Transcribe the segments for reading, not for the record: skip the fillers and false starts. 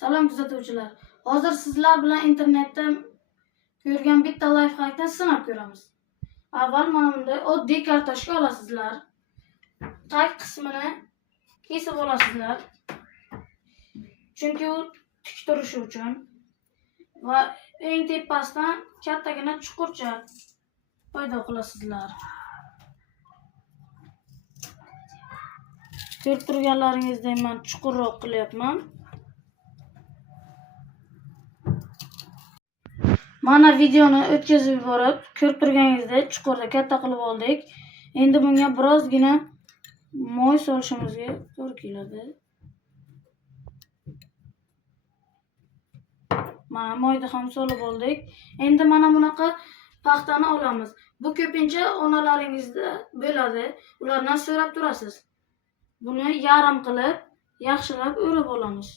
Salom kuzatuvchilar. Hozir sizlar bilan internetda ko'rgan bitta lifehackni sinab ko'ramiz. Avval mana bunday oddiy kartoshka olasizlar. Tag qismini kesib olasizlar. Chunki u tik turishi uchun va eng tepasidan kattagina chuqurcha paydo qilasizlar. Ko'rib turganlaringizdek men chuqurroq qilyapman. Mana videoni o'tkazib yuborib, ko'rib turganingizdek chuqurda katta qilib oldik. Endi bunga birozgina moy solishimizga to'g'ri keladi. Mana moyni ham solib oldik. Endi mana bunaqa paxtani olamiz. Bu ko'pincha onalaringizda bo'ladi. Ulardan so'rab turasiz. Buni yarim qilib, yaxshilab o'rab olamiz.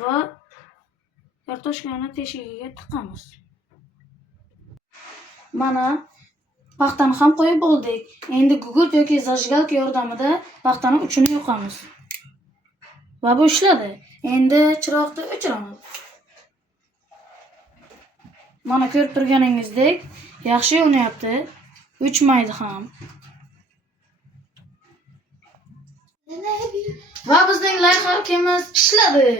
Va kartoshkani teshigiga tiqamiz. Mana paxtani ham qo'yib oldik. Endi gugurt yoki zajgalka yordamida paxtani uchini yoqamiz. Va bu ishladi. Endi chiroqni o'chiraman. Mana ko'rib turganingizdek yaxshi yonyapti. O'chmaydi ham. Va bizning lifehackimiz ishladi.